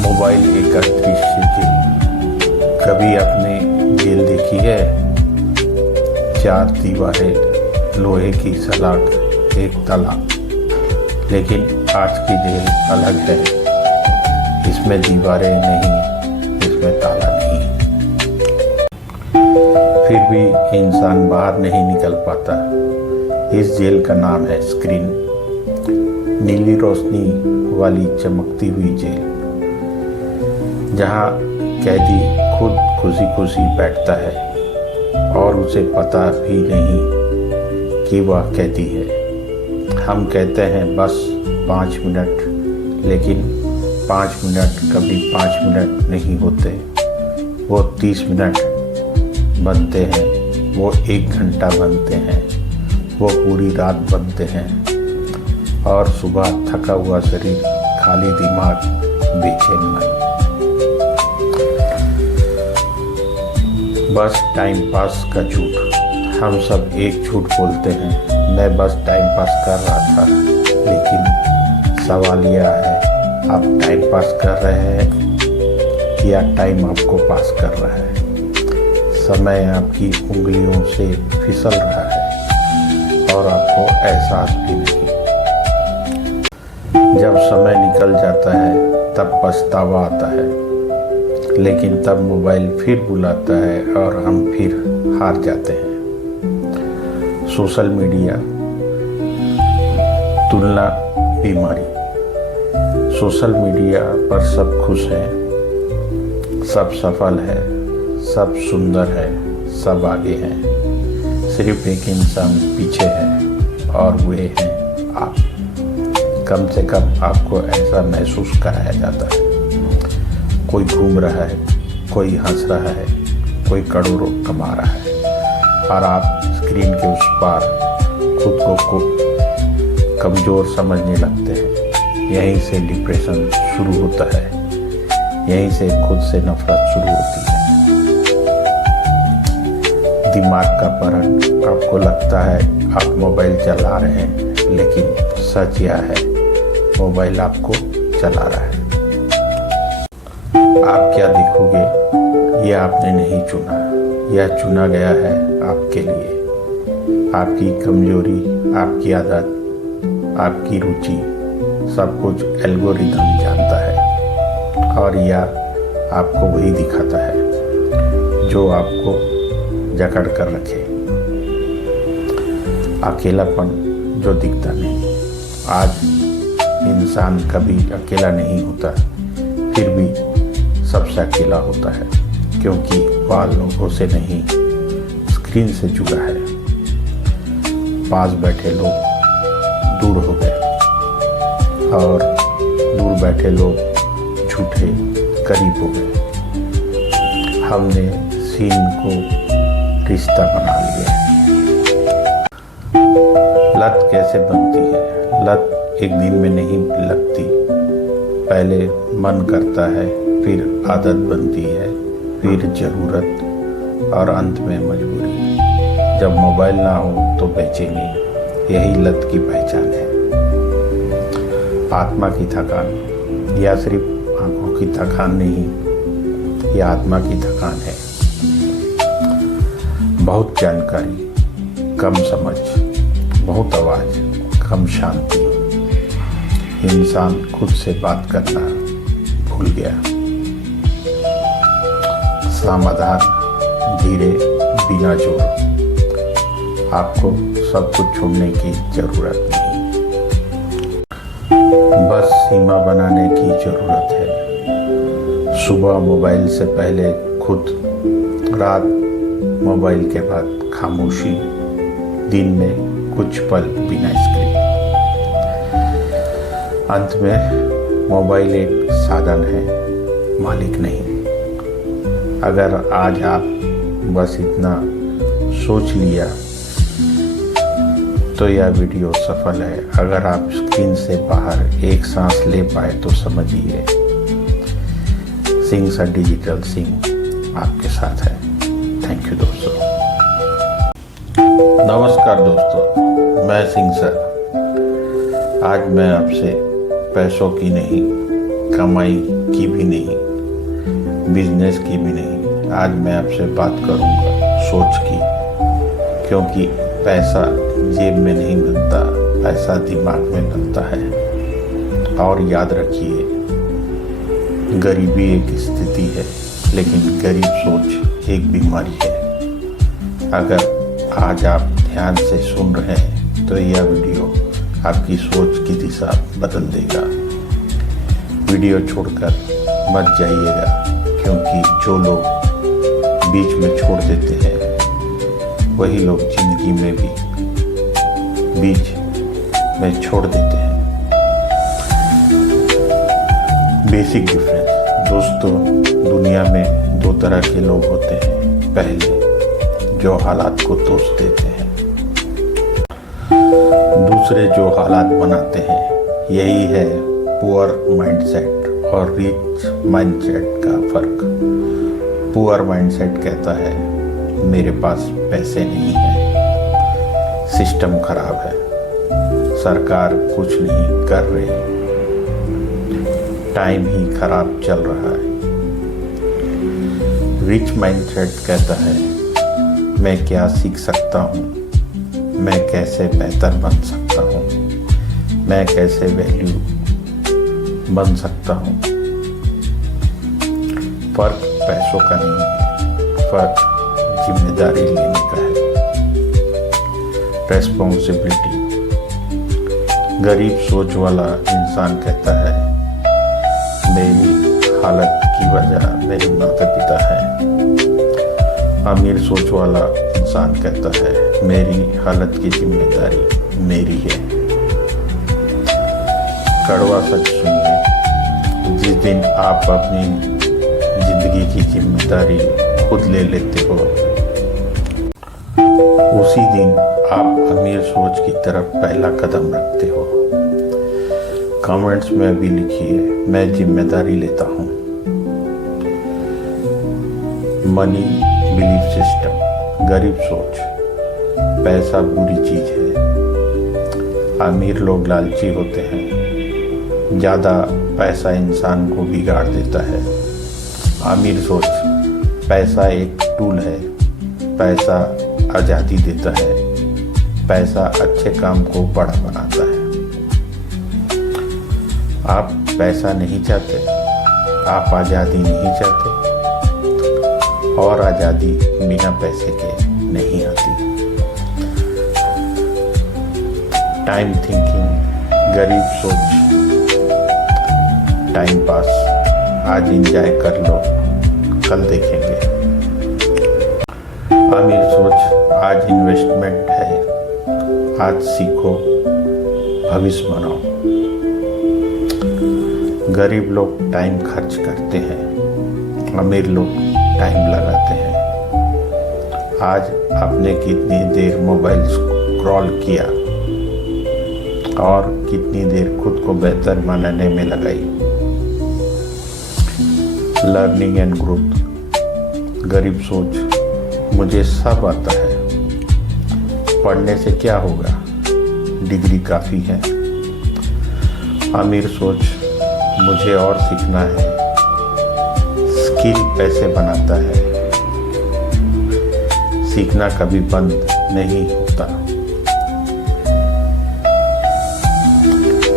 Mobile एक अदृश्य jail. कभी आपने जेल देखी है? चार दीवारें, लोहे की सलाख, एक ताला। लेकिन आज की जेल अलग है। इसमें दीवारें नहीं, इसमें ताला नहीं। फिर भी इंसान बाहर नहीं निकल पाता। इस जेल का नाम है स्क्रीन। नीली रोशनी वाली चमकती हुई जेल, जहाँ कैदी खुद खुशी खुशी बैठता है और उसे पता भी नहीं कि वह कैदी है। हम कहते हैं बस 5 मिनट, लेकिन 5 मिनट कभी 5 मिनट नहीं होते। वो 30 मिनट बनते हैं, वो 1 घंटा बनते हैं, वो पूरी रात बनते हैं। और सुबह थका हुआ शरीर, खाली दिमाग, बेचैन मन। बस टाइम पास का झूठ। हम सब एक झूठ बोलते हैं, मैं बस टाइम पास कर रहा था। लेकिन सवाल यह है, आप टाइम पास कर रहे हैं या टाइम आपको पास कर रहा है? समय आपकी उंगलियों से फिसल रहा है और आपको एहसास भी नहीं। जब समय निकल जाता है तब पछतावा आता है, लेकिन तब मोबाइल फिर बुलाता है और हम फिर हार जाते हैं। सोशल मीडिया तुलना बीमारी। सोशल मीडिया पर सब खुश हैं, सब सफल है, सब सुंदर है, सब आगे हैं। सिर्फ एक इंसान पीछे है और वे हैं आप। कम से कम आपको ऐसा महसूस कराया जाता है। कोई घूम रहा है, कोई हंस रहा है, कोई करोड़ों कमा रहा है, और आप स्क्रीन के उस पार खुद को कमज़ोर समझने लगते हैं। यहीं से डिप्रेशन शुरू होता है, यहीं से खुद से नफरत शुरू होती है। दिमाग का परण। आपको लगता है आप मोबाइल चला रहे हैं, लेकिन सच यह है, मोबाइल आपको चला रहा है। आप क्या देखोगे, यह आपने नहीं चुना, यह चुना गया है आपके लिए। आपकी कमजोरी, आपकी आदत, आपकी रुचि, सब कुछ एल्गोरिदम जानता है और यह आपको वही दिखाता है जो आपको जकड़ कर रखे। अकेलापन जो दिखता नहीं। आज इंसान कभी अकेला नहीं होता, फिर भी सबसे अकेला होता है, क्योंकि वह लोगों से नहीं, स्क्रीन से जुड़ा है। पास बैठे लोग दूर हो गए और दूर बैठे लोग झूठे करीब हो गए। हमने सीन को रिश्ता बना लिया। लत कैसे बनती है? लत एक दिन में नहीं लगती। पहले मन करता है, फिर आदत बनती है, फिर जरूरत और अंत में मजबूरी। जब मोबाइल ना हो तो बेचैनी, यही लत की पहचान है। आत्मा की थकान। यह सिर्फ आंखों की थकान नहीं, यह आत्मा की थकान है। बहुत जानकारी, कम समझ, बहुत आवाज़, कम शांति। इंसान खुद से बात करना भूल गया। समाधान धीरे, बिना जोर। आपको सब कुछ छोड़ने की जरूरत नहीं, बस सीमा बनाने की जरूरत है। सुबह मोबाइल से पहले खुद, रात मोबाइल के बाद खामोशी, दिन में कुछ पल बिना स्क्रीन। अंत में मोबाइल एक साधन है, मालिक नहीं। अगर आज आप बस इतना सोच लिया तो यह वीडियो सफल है। अगर आप स्क्रीन से बाहर एक सांस ले पाए तो समझिए, सिंह सर डिजिटल सिंह आपके साथ है। थैंक यू दोस्तों। नमस्कार दोस्तों, मैं सिंह सर। आज मैं आपसे पैसों की नहीं, कमाई की भी नहीं, बिजनेस की भी नहीं। आज मैं आपसे बात करूंगा सोच की, क्योंकि पैसा जेब में नहीं मिलता, पैसा दिमाग में मिलता है। और याद रखिए, गरीबी एक स्थिति है, लेकिन गरीब सोच एक बीमारी है। अगर आज आप ध्यान से सुन रहे हैं तो यह वीडियो आपकी सोच की दिशा बदल देगा। वीडियो छोड़कर मत जाइएगा, क्योंकि जो लोग बीच में छोड़ देते हैं वही लोग जिंदगी में भी बीच में छोड़ देते हैं। बेसिक डिफरेंस दोस्तों, दुनिया में दो तरह के लोग होते हैं। पहले जो हालात को दोष देते हैं, दूसरे जो हालात बनाते हैं। यही है पुअर माइंडसेट और रिच माइंडसेट का फर्क। पुअर माइंडसेट कहता है मेरे पास पैसे नहीं है, सिस्टम खराब है, सरकार कुछ नहीं कर रही, टाइम ही खराब चल रहा है। रिच माइंडसेट कहता है मैं क्या सीख सकता हूँ, मैं कैसे बेहतर बन सकता हूँ, मैं कैसे वैल्यू बन सकता हूँ। फर्क पैसों का नहीं है, फर्क जिम्मेदारी लेने का है, रेस्पॉन्सिबिलिटी। गरीब सोच वाला इंसान कहता है मेरी हालत की वजह मेरे माता पिता है। अमीर सोच वाला इंसान कहता है मेरी हालत की जिम्मेदारी मेरी है। कड़वा सच सुनिए, जिस दिन आप अपनी जिंदगी की जिम्मेदारी खुद ले लेते हो, उसी दिन आप अमीर सोच की तरफ पहला कदम रखते हो। कमेंट्स में भी लिखिए मैं जिम्मेदारी लेता हूँ। मनी बिलीफ सिस्टम, गरीब सोच, पैसा बुरी चीज है। अमीर लोग लालची होते हैं, ज़्यादा पैसा इंसान को बिगाड़ देता है। अमीर सोच, पैसा एक टूल है, पैसा आज़ादी देता है, पैसा अच्छे काम को बड़ा बनाता है। आप पैसा नहीं चाहते, आप आज़ादी नहीं चाहते, और आज़ादी बिना पैसे के नहीं आती। टाइम थिंकिंग, गरीब सोच, टाइम पास, आज एंजॉय कर लो, कल देखेंगे। अमीर सोच, आज इन्वेस्टमेंट है, आज सीखो, भविष्य बनाओ। गरीब लोग टाइम खर्च करते हैं, अमीर लोग टाइम लगाते हैं। आज आपने कितनी देर मोबाइल स्क्रॉल किया और कितनी देर खुद को बेहतर बनाने में लगाई। लर्निंग एंड ग्रोथ, गरीब सोच, मुझे सब आता है, पढ़ने से क्या होगा, डिग्री काफ़ी है। अमीर सोच, मुझे और सीखना है, स्किल पैसे बनाता है, सीखना कभी बंद नहीं होता।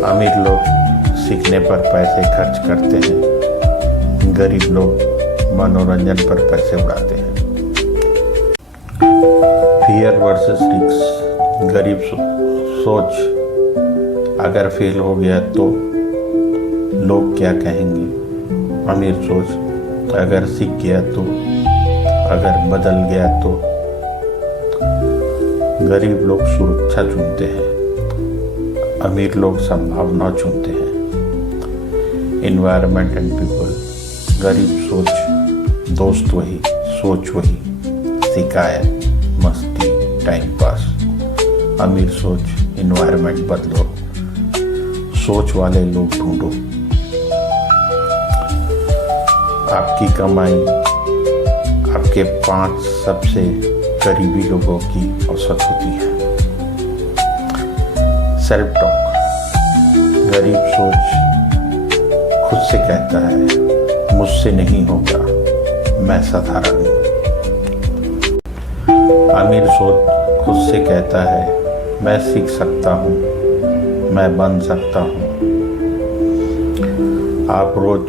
अमीर लोग सीखने पर पैसे खर्च करते हैं, गरीब लोग मनोरंजन पर पैसे उड़ाते हैं। फियर वर्सेस रिस्क, गरीब सोच, अगर फेल हो गया तो लोग क्या कहेंगे। अमीर सोच, अगर सीख गया तो, अगर बदल गया तो। गरीब लोग सुरक्षा चुनते हैं, अमीर लोग संभावना चुनते हैं। एनवायरनमेंट एंड पीपल, गरीब सोच, दोस्त वही, सोच वही, शिकायत, मस्ती, टाइम पास। अमीर सोच, एनवायरनमेंट बदलो, सोच वाले लोग ढूंढो। आपकी कमाई आपके 5 सबसे करीबी लोगों की औसत होती है। सेल्फ टॉक, गरीब सोच खुद से कहता है मुझसे नहीं होगा, मैं साधारण हूँ। अमीर सोच खुद से कहता है मैं सीख सकता हूँ, मैं बन सकता हूँ। आप रोज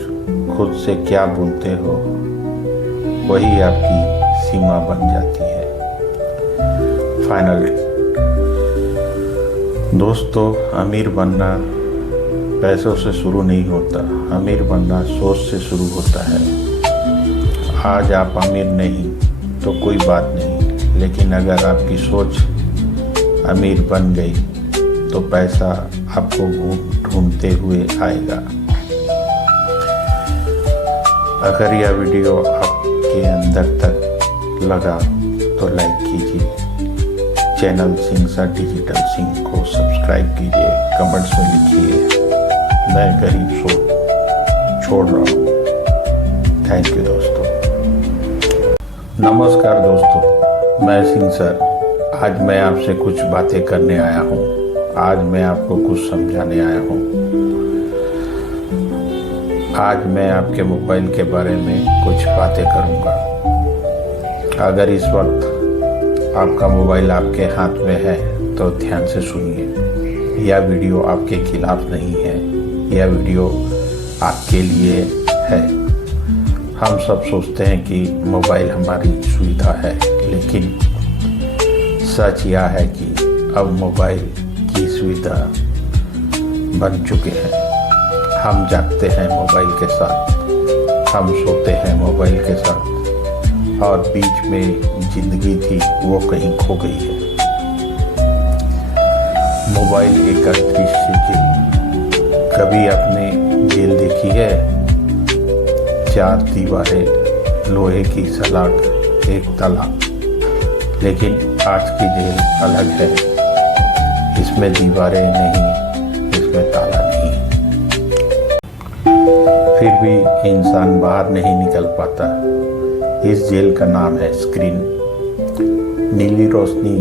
खुद से क्या बोलते हो वही आपकी सीमा बन जाती है। फाइनल दोस्तों, अमीर बनना पैसों से शुरू नहीं होता, अमीर बनना सोच से शुरू होता है। आज आप अमीर नहीं तो कोई बात नहीं, लेकिन अगर आपकी सोच अमीर बन गई तो पैसा आपको ढूंढते हुए आएगा। अगर यह वीडियो आपके अंदर तक लगा तो लाइक कीजिए, channel Singh sir digital Singh को सब्सक्राइब कीजिए, कमेंट्स में लिखिए मैं गरीब सोच छोड़ रहा हूँ। थैंक यू दोस्तों। नमस्कार दोस्तों, मैं सिंह सर। आज मैं आपसे कुछ बातें करने आया हूँ। आज मैं आपको कुछ समझाने आया हूँ। आज मैं आपके मोबाइल के बारे में कुछ बातें करूँगा। अगर इस वक्त आपका मोबाइल आपके हाथ में है तो ध्यान से सुनिए। यह वीडियो आपके खिलाफ नहीं है, यह वीडियो आपके लिए है। हम सब सोचते हैं कि मोबाइल हमारी सुविधा है, लेकिन सच यह है कि अब मोबाइल की सुविधा बन चुके हैं। हम जागते हैं मोबाइल के साथ, हम सोते हैं मोबाइल के साथ, और बीच में जिंदगी थी वो कहीं खो गई है। मोबाइल एक अदृश्य जेल। कभी आपने जेल देखी है? 4 दीवारें, लोहे की सलाख, एक ताला। लेकिन आज की जेल अलग है। इसमें दीवारें नहीं, इसमें ताला नहीं। फिर भी इंसान बाहर नहीं निकल पाता। इस जेल का नाम है स्क्रीन। नीली रोशनी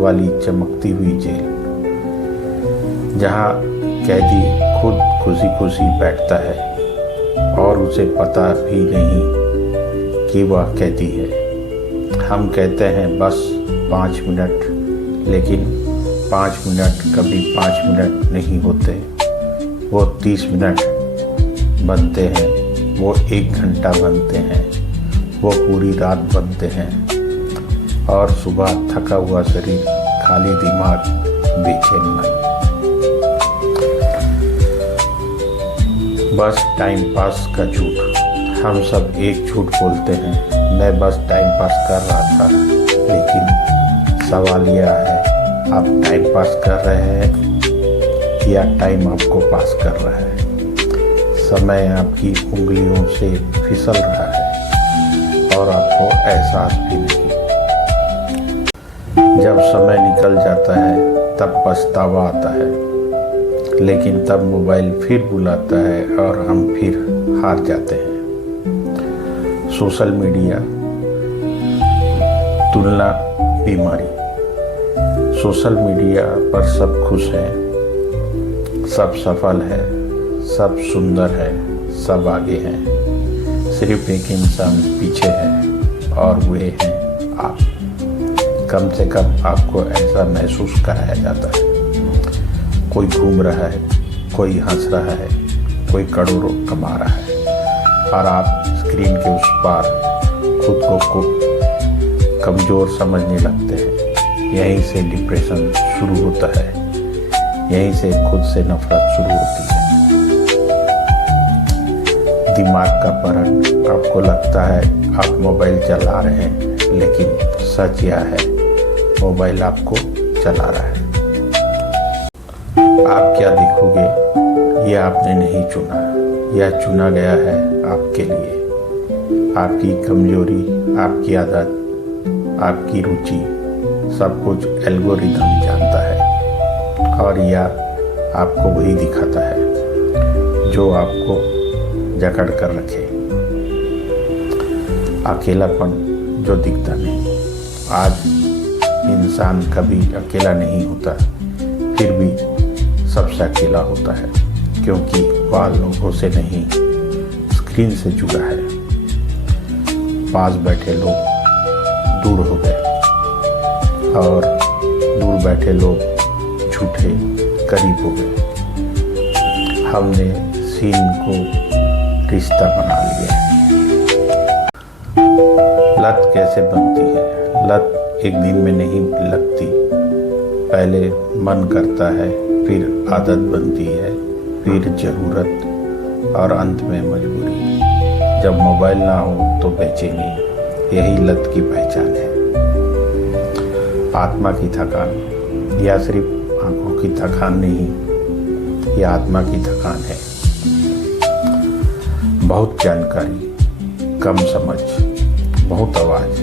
वाली चमकती हुई जेल, जहाँ कैदी खुद खुशी खुशी बैठता है और उसे पता भी नहीं कि वह कैदी है। हम कहते हैं बस 5 मिनट, लेकिन 5 मिनट कभी 5 मिनट नहीं होते। वो 30 मिनट बनते हैं, वो 1 घंटा बनते हैं, वो पूरी रात बनते हैं, और सुबह थका हुआ शरीर, खाली दिमाग, बेचैन मन। बस टाइम पास का झूठ। हम सब एक झूठ बोलते हैं, मैं बस टाइम पास कर रहा था। लेकिन सवाल यह है, आप टाइम पास कर रहे हैं या टाइम आपको पास कर रहा है? समय आपकी उंगलियों से फिसल रहा है और आपको एहसास भी नहीं। जब समय निकल जाता है तब पछतावा आता है, लेकिन तब मोबाइल फिर बुलाता है और हम फिर हार जाते हैं। सोशल मीडिया तुलना बीमारी। सोशल मीडिया पर सब खुश हैं, सब सफल है, सब सुंदर है, सब आगे हैं। सिर्फ एक इंसान पीछे है और वे हैं आप। कम से कम आपको ऐसा महसूस कराया जाता है। कोई घूम रहा है, कोई हंस रहा है, कोई करोड़ों कमा रहा है, और आप स्क्रीन के उस पार खुद को कमज़ोर समझने लगते हैं। यहीं से डिप्रेशन शुरू होता है, यहीं से खुद से नफरत शुरू होती है। दिमाग का परण। आपको लगता है आप मोबाइल चला रहे हैं, लेकिन सच यह है मोबाइल आपको चला रहा है। आप क्या देखोगे यह आपने नहीं चुना, यह चुना गया है आपके लिए। आपकी कमजोरी, आपकी आदत, आपकी रुचि, सब कुछ एल्गोरिथम जानता है, और यह आपको वही दिखाता है जो आपको जकड़ कर रखे। अकेलापन जो दिखता नहीं। आज इंसान कभी अकेला नहीं होता, फिर भी सबसे अकेला होता है, क्योंकि वह लोगों से नहीं स्क्रीन से जुड़ा है। पास बैठे लोग दूर हो गए और दूर बैठे लोग झूठे करीब हो गए। हमने सीन को रिश्ता बना लिया। लत कैसे बनती है? लत एक दिन में नहीं लगती। पहले मन करता है, फिर आदत बनती है, फिर ज़रूरत और अंत में मजबूरी। जब मोबाइल ना हो तो बेचैनी, यही लत की पहचान है। आत्मा की थकान, या सिर्फ आंखों की थकान नहीं, यह आत्मा की थकान है। बहुत जानकारी, कम समझ, बहुत आवाज़,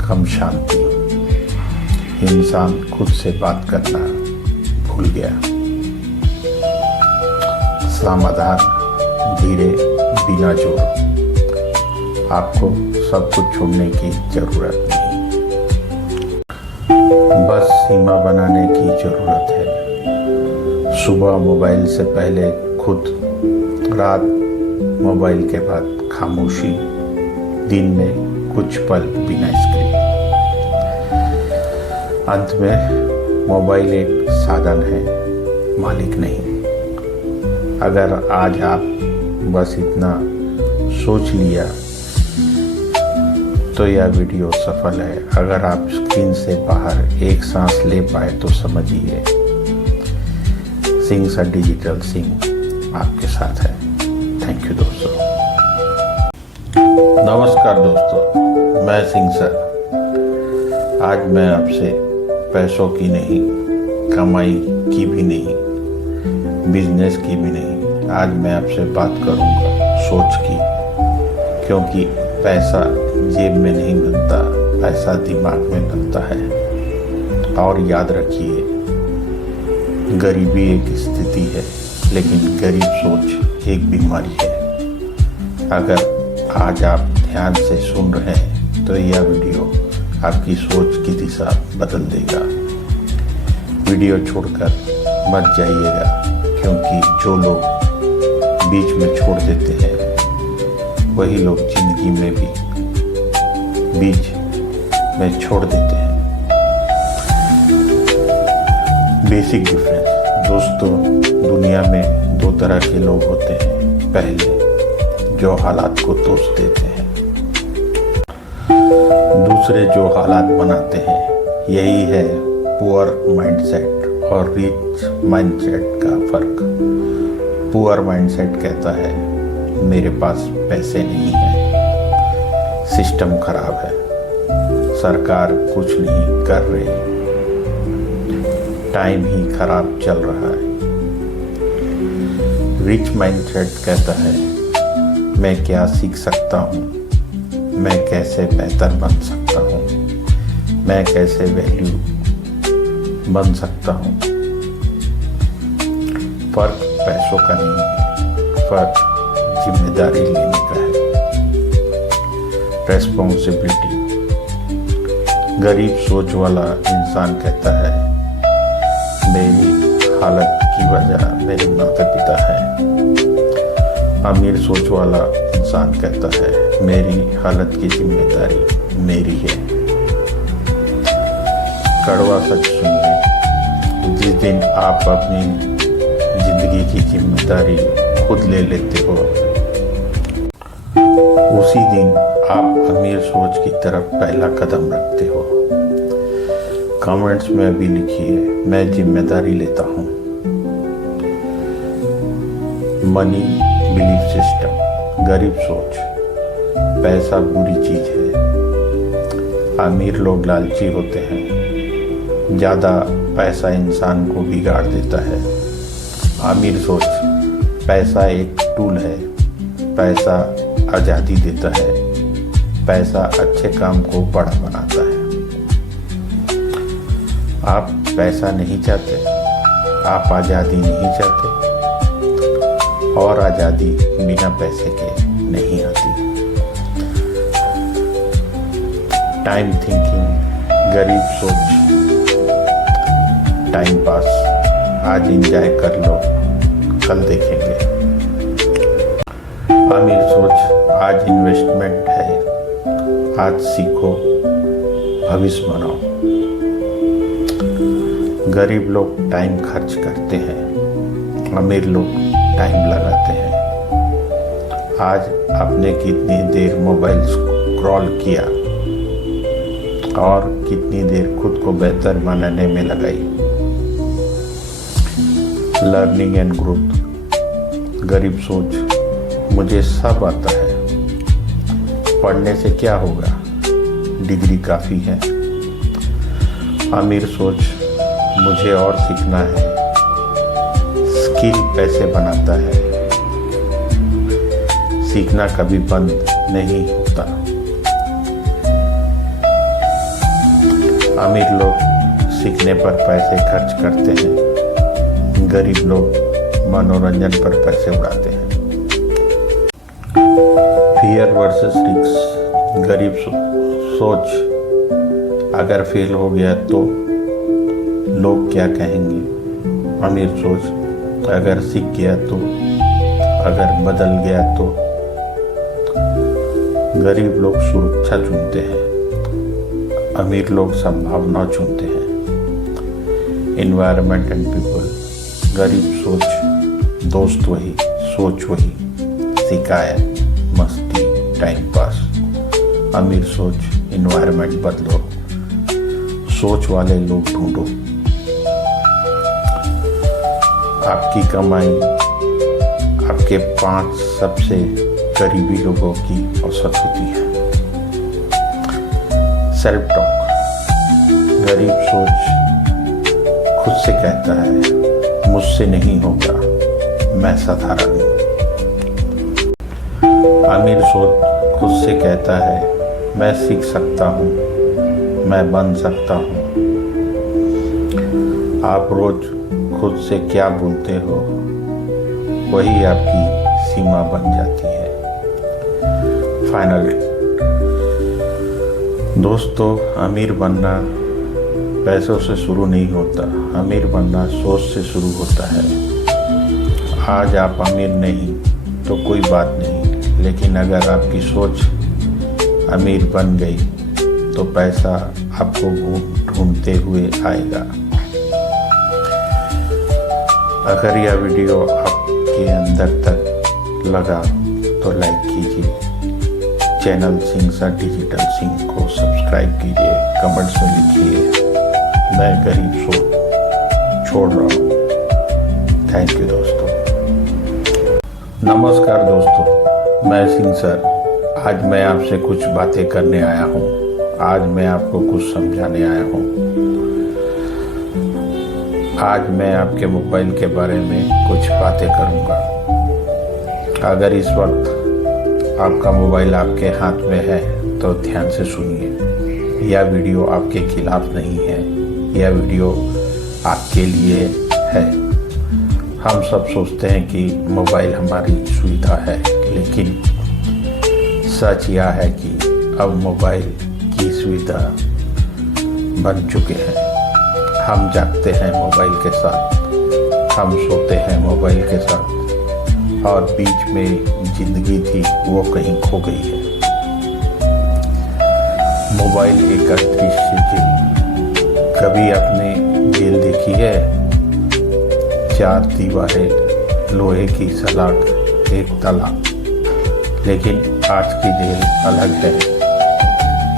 कम शांति। इंसान खुद से बात करना भूल गया। समाधान धीरे, बिना जोर। आपको सब कुछ छोड़ने की जरूरत नहीं, बस सीमा बनाने की जरूरत है। सुबह मोबाइल से पहले खुद, रात मोबाइल के बाद खामोशी, दिन में कुछ पल बिना स्क्रीन। अंत में मोबाइल एक साधन है, मालिक नहीं। अगर आज आप बस इतना सोच लिया तो यह वीडियो सफल है। अगर आप स्क्रीन से बाहर एक सांस ले पाए तो समझिए सिंह सर डिजिटल सिंह आपके साथ है। थैंक यू दोस्तों। नमस्कार दोस्तों, मैं सिंह सर। आज मैं आपसे पैसों की नहीं, कमाई की भी नहीं, बिजनेस की भी नहीं, आज मैं आपसे बात करूंगा सोच की। क्योंकि पैसा जेब में नहीं बनता, पैसा दिमाग में बनता है। और याद रखिए, गरीबी एक स्थिति है, लेकिन गरीब सोच एक बीमारी है। अगर आज आप ध्यान से सुन रहे हैं तो यह वीडियो आपकी सोच की दिशा बदल देगा। वीडियो छोड़कर मत जाइएगा, क्योंकि जो लोग बीच में छोड़ देते हैं वही लोग जिंदगी में भी बीच में छोड़ देते हैं। बेसिक डिफरेंस दोस्तों, दुनिया में दो तरह के लोग होते हैं। पहले जो हालात को दोष देते हैं, दूसरे जो हालात बनाते हैं। यही है पुअर माइंडसेट और रिच माइंडसेट का फर्क। पुअर माइंडसेट कहता है मेरे पास पैसे नहीं है, सिस्टम खराब है, सरकार कुछ नहीं कर रही, टाइम ही खराब चल रहा है। रिच माइंडसेट कहता है मैं क्या सीख सकता हूँ, मैं कैसे बेहतर बन सकता हूँ, मैं कैसे वैल्यू बन सकता हूँ। फर्क पैसों का नहीं है, फर्क जिम्मेदारी लेने का है, रेस्पॉन्सिबिलिटी। गरीब सोच वाला इंसान कहता है मेरी हालत की वजह मेरे माता पिता हैं। अमीर सोच वाला इंसान कहता है मेरी हालत की जिम्मेदारी मेरी है। कड़वा सच सुनिए, जिस दिन आप अपनी जिंदगी की जिम्मेदारी खुद ले लेते हो, उसी दिन आप अमीर सोच की तरफ पहला कदम रखते हो। कमेंट्स में अभी लिखिए मैं जिम्मेदारी लेता हूँ। मनी बिलीफ सिस्टम, गरीब सोच, पैसा बुरी चीज है। अमीर लोग लालची होते हैं, ज़्यादा पैसा इंसान को बिगाड़ देता है। अमीर सोच, पैसा एक टूल है, पैसा आज़ादी देता है, पैसा अच्छे काम को बड़ा बनाता है। आप पैसा नहीं चाहते, आप आज़ादी नहीं चाहते, और आज़ादी बिना पैसे के नहीं आती। टाइम थिंकिंग, गरीब सोच, टाइम पास, आज एंजॉय कर लो, कल देखेंगे। अमीर सोच, आज इन्वेस्टमेंट है, आज सीखो, भविष्य बनाओ। गरीब लोग टाइम खर्च करते हैं, अमीर लोग टाइम लगाते हैं। आज आपने कितनी देर मोबाइल स्क्रॉल किया और कितनी देर खुद को बेहतर बनाने में लगाई। Learning and growth. गरीब सोच, मुझे सब आता है, पढ़ने से क्या होगा, डिग्री काफ़ी है। अमीर सोच, मुझे और सीखना है, स्किल पैसे बनाता है, सीखना कभी बंद नहीं होता। अमीर लोग सीखने पर पैसे खर्च करते हैं, गरीब लोग मनोरंजन पर पैसे उड़ाते हैं। Fear versus risk. गरीब सोच, अगर फेल हो गया तो लोग क्या कहेंगे। अमीर सोच, अगर सीख गया तो, अगर बदल गया तो। गरीब लोग सुरक्षा चुनते हैं, अमीर लोग संभावना चुनते हैं। Environment and people. गरीब सोच, दोस्त वही, सोच वही, शिकायत, मस्ती, टाइम पास। अमीर सोच, एनवायरनमेंट बदलो, सोच वाले लोग ढूंढो। आपकी कमाई आपके 5 सबसे करीबी लोगों की औसत होती है। Self talk. गरीब सोच खुद से कहता है, मुझसे नहीं होगा, मैं साधारण हूँ। अमीर सोच खुद से कहता है, मैं सीख सकता हूँ, मैं बन सकता हूँ। आप रोज खुद से क्या बोलते हो, वही आपकी सीमा बन जाती है। फाइनल दोस्तों, अमीर बनना पैसों से शुरू नहीं होता, अमीर बनना सोच से शुरू होता है। आज आप अमीर नहीं तो कोई बात नहीं, लेकिन अगर आपकी सोच अमीर बन गई तो पैसा आपको ढूंढते हुए आएगा। अगर यह वीडियो आपके अंदर तक लगा तो लाइक कीजिए, channel Singh sir digital Singh को सब्सक्राइब कीजिए, कमेंट्स में लिखिए मैं गरीब सोच छोड़ रहा हूँ। थैंक यू दोस्तों। नमस्कार दोस्तों, मैं सिंह सर। आज मैं आपसे कुछ बातें करने आया हूँ, आज मैं आपको कुछ समझाने आया हूँ। आज मैं आपके मोबाइल के बारे में कुछ बातें करूँगा। अगर इस वक्त आपका मोबाइल आपके हाथ में है तो ध्यान से सुनिए। यह वीडियो आपके खिलाफ नहीं है, यह वीडियो आपके लिए है। हम सब सोचते हैं कि मोबाइल हमारी सुविधा है, लेकिन सच यह है कि अब मोबाइल की सुविधा बन चुके हैं। हम जागते हैं मोबाइल के साथ, हम सोते हैं मोबाइल के साथ, और बीच में जिंदगी थी वो कहीं खो गई है। मोबाइल एक अदृश्य जेल। कभी आपने जेल देखी है? 4 दीवारें, लोहे की सलाख, एक ताला। लेकिन आज की जेल अलग है,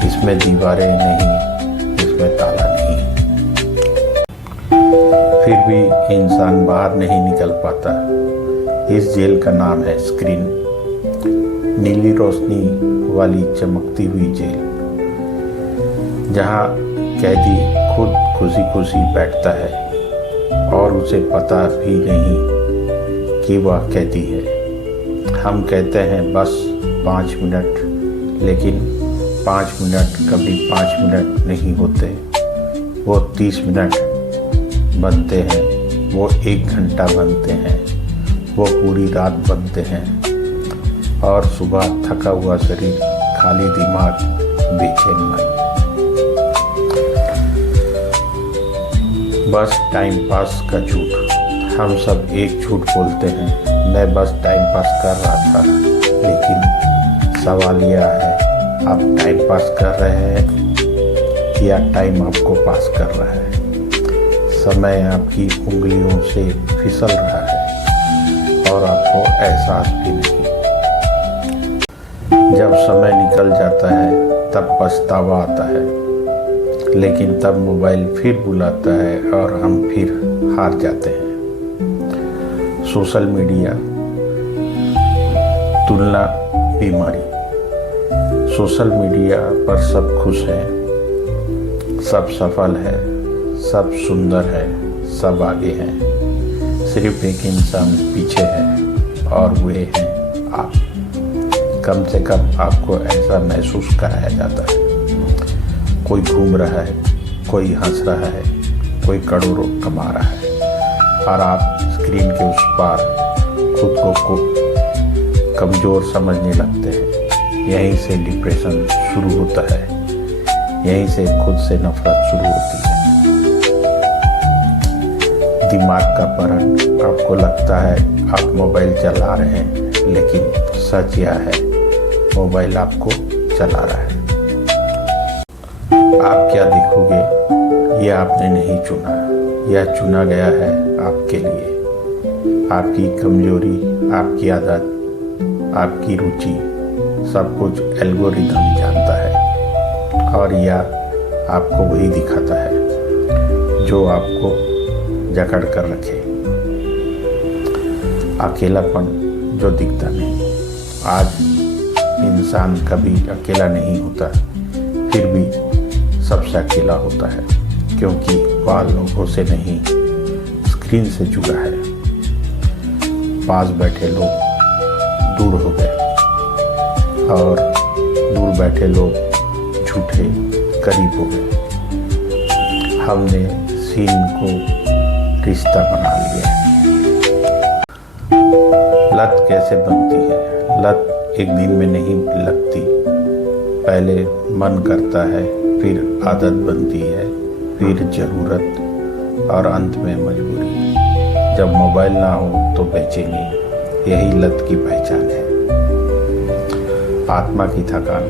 इसमें दीवारें नहीं, इसमें ताला नहीं। फिर भी इंसान बाहर नहीं निकल पाता। इस जेल का नाम है स्क्रीन। नीली रोशनी वाली चमकती हुई जेल, जहाँ कैदी खुद खुशी खुशी बैठता है और उसे पता भी नहीं कि वह कैदी है। हम कहते हैं बस 5 मिनट, लेकिन 5 मिनट कभी 5 मिनट नहीं होते। वो 30 मिनट बनते हैं, वो 1 घंटा बनते हैं, वो पूरी रात बनते हैं, और सुबह थका हुआ शरीर, खाली दिमाग, बेचैन मन। बस टाइम पास का झूठ। हम सब एक झूठ बोलते हैं, मैं बस टाइम पास कर रहा था, लेकिन सवाल यह है, आप टाइम पास कर रहे हैं या टाइम आपको पास कर रहा है। समय आपकी उंगलियों से फिसल रहा है और आपको एहसास भी नहीं। जब समय निकल जाता है तब पछतावा आता है, लेकिन तब मोबाइल फिर बुलाता है और हम फिर हार जाते हैं। सोशल मीडिया तुलना बीमारी। सोशल मीडिया पर सब खुश हैं, सब सफल है, सब सुंदर है, सब आगे हैं। सिर्फ एक इंसान पीछे है और वे हैं आप। कम से कम आपको ऐसा महसूस कराया जाता है। कोई घूम रहा है, कोई हंस रहा है, कोई करोड़ों कमा रहा है और आप स्क्रीन के उस पार खुद को कमज़ोर समझने लगते हैं। यहीं से डिप्रेशन शुरू होता है, यहीं से खुद से नफरत शुरू होती है। दिमाग का परण। आपको लगता है आप मोबाइल चला रहे हैं, लेकिन सच यह है मोबाइल आपको चला रहा है। आप क्या देखोगे यह आपने नहीं चुना, यह चुना गया है आपके लिए। आपकी कमजोरी, आपकी आदत, आपकी रुचि, सब कुछ एल्गोरिदम जानता है और यह आपको वही दिखाता है जो आपको जकड़ कर रखे। अकेलापन जो दिखता नहीं। आज इंसान कभी अकेला नहीं होता, फिर भी सबसे अकेला होता है, क्योंकि वह लोगों से नहीं, स्क्रीन से जुड़ा है। पास बैठे लोग दूर हो गए और दूर बैठे लोग झूठे करीब हो गए। हमने सीन को रिश्ता बना लिया। लत कैसे बनती है? लत एक दिन में नहीं लगती। पहले मन करता है, फिर आदत बनती है, फिर जरूरत और अंत में मजबूरी। जब मोबाइल ना हो तो बेचैनी, यही लत की पहचान है। आत्मा की थकान,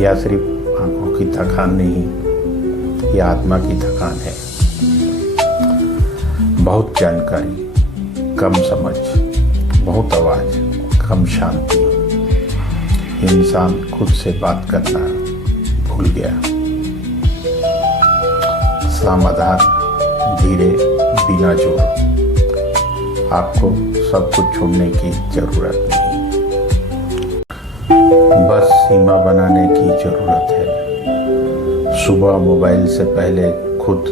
या सिर्फ आंखों की थकान नहीं, यह आत्मा की थकान है। बहुत जानकारी, कम समझ, बहुत आवाज, कम शांति। इंसान खुद से बात करना भूल गया। समाधान धीरे, बिना जोर। आपको सब कुछ छोड़ने की जरूरत नहीं, बस सीमा बनाने की जरूरत है। सुबह मोबाइल से पहले खुद,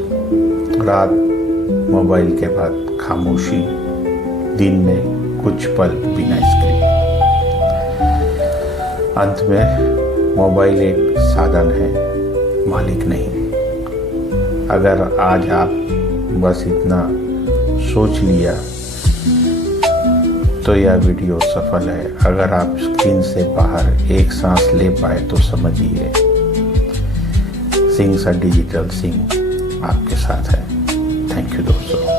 रात मोबाइल के बाद खामोशी, दिन में कुछ पल बिना स्क्रीन। अंत में मोबाइल एक साधन है, मालिक नहीं। अगर आज आप बस इतना सोच लिया तो यह वीडियो सफल है। अगर आप स्क्रीन से बाहर एक सांस ले पाए तो समझिए सिंह सा डिजिटल सिंह आपके साथ है। थैंक यू दोस्तों।